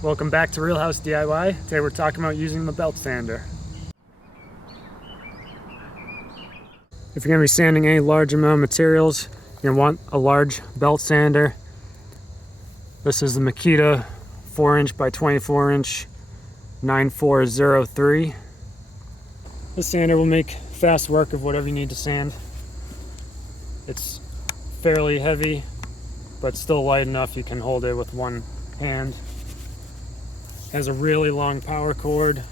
Welcome back to Real House DIY. Today we're talking about using the belt sander. If you're going to be sanding any large amount of materials, you're going to want a large belt sander. This is the Makita 4" by 24" 9403. This sander will make fast work of whatever you need to sand. It's fairly heavy, but still light enough you can hold it with one hand. Has a really long power cord.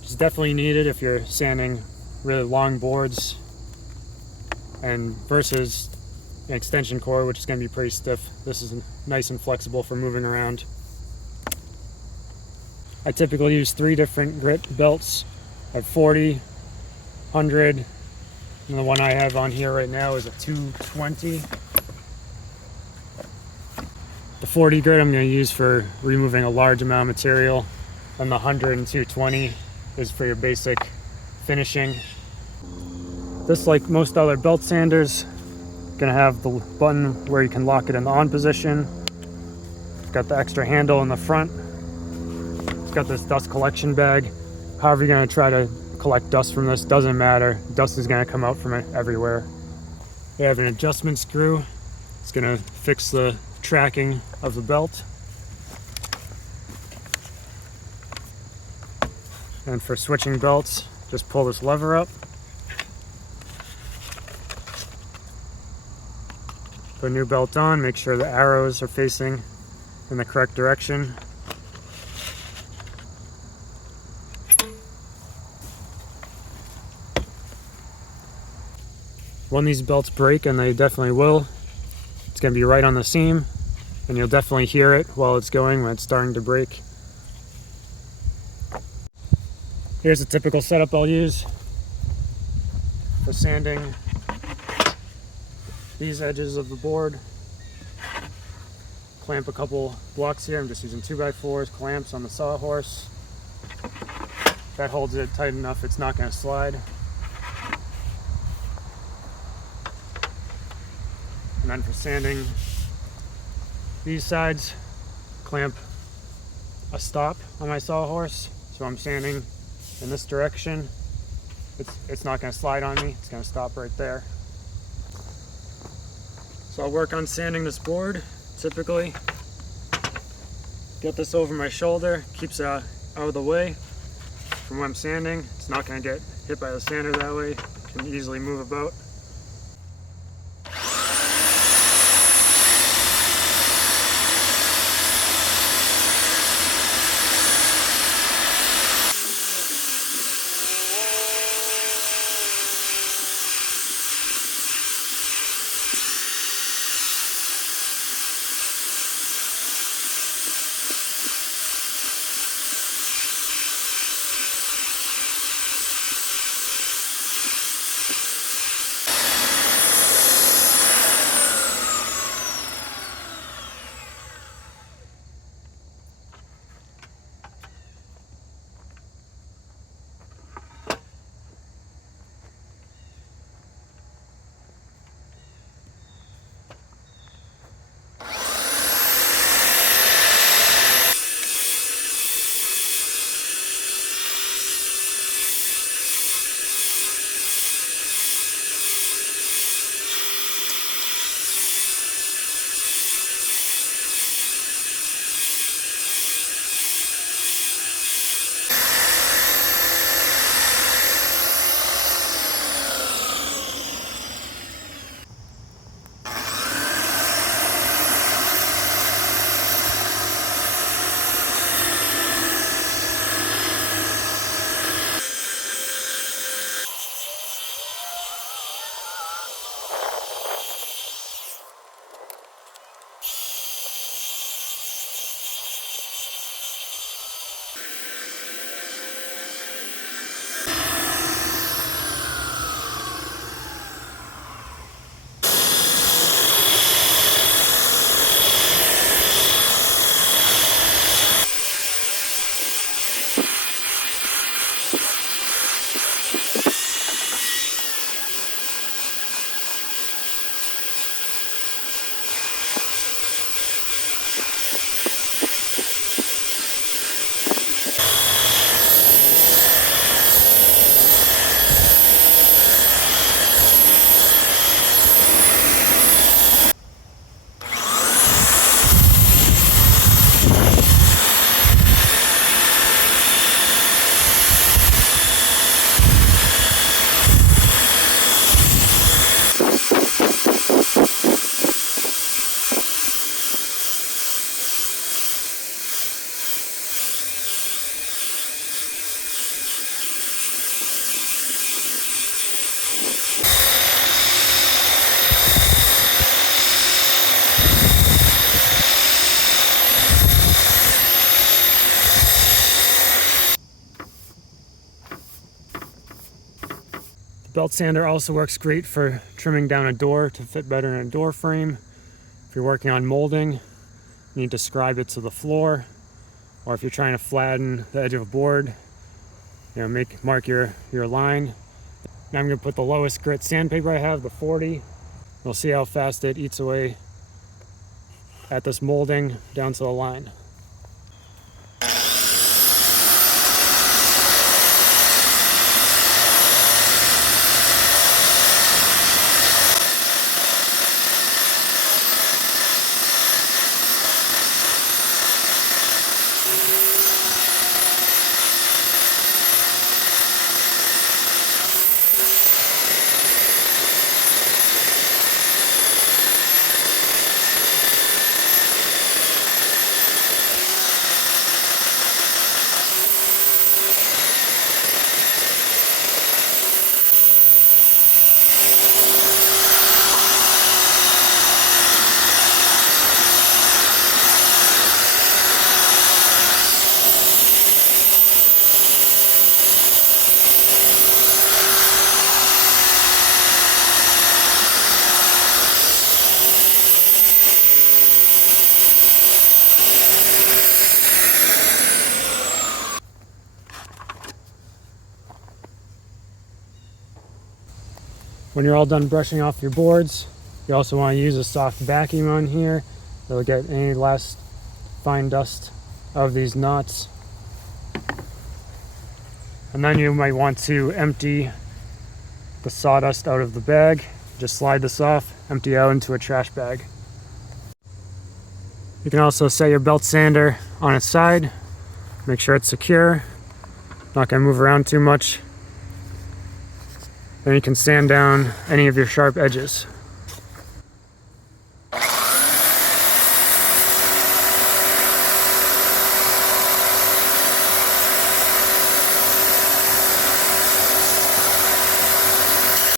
It's definitely needed if you're sanding really long boards, and versus an extension cord, which is going to be pretty stiff. This is nice and flexible for moving around. I typically use 3 different grit belts. I have 40, 100, and the one I have on here right now is a 220. The 40 grit I'm going to use for removing a large amount of material, and the 100 and 220 is for your basic finishing. This, like most other belt sanders, going to have the button where you can lock it in the on position. It's got the extra handle in the front. It's got this dust collection bag. However you're going to try to collect dust from this, doesn't matter. Dust is going to come out from it everywhere. We have an adjustment screw. It's going to fix the tracking of the belt. And for switching belts, just pull this lever up. Put a new belt on, make sure the arrows are facing in the correct direction. When these belts break, and they definitely will, it's going to be right on the seam, and you'll definitely hear it while it's going when it's starting to break. Here's a typical setup I'll use for sanding these edges of the board. Clamp a couple blocks here. I'm just using 2x4s clamps on the sawhorse. That holds it tight enough it's not going to slide. And then for sanding these sides, clamp a stop on my sawhorse. So I'm sanding in this direction. It's not going to slide on me. It's going to stop right there. So I'll work on sanding this board. Typically, get this over my shoulder, keeps it out of the way from when I'm sanding. It's not going to get hit by the sander that way. Can easily move about. belt sander also works great for trimming down a door to fit better in a door frame. If you're working on molding, you need to scribe it to the floor, or if you're trying to flatten the edge of a board, mark your line. Now I'm going to put the lowest grit sandpaper I have, the 40. We'll see how fast it eats away at this molding down to the line. When you're all done brushing off your boards, you also want to use a soft vacuum on here. It'll get any last fine dust of these knots. And then you might want to empty the sawdust out of the bag. Just slide this off, empty out into a trash bag. You can also set your belt sander on its side. Make sure it's secure. Not going to move around too much. Then you can sand down any of your sharp edges.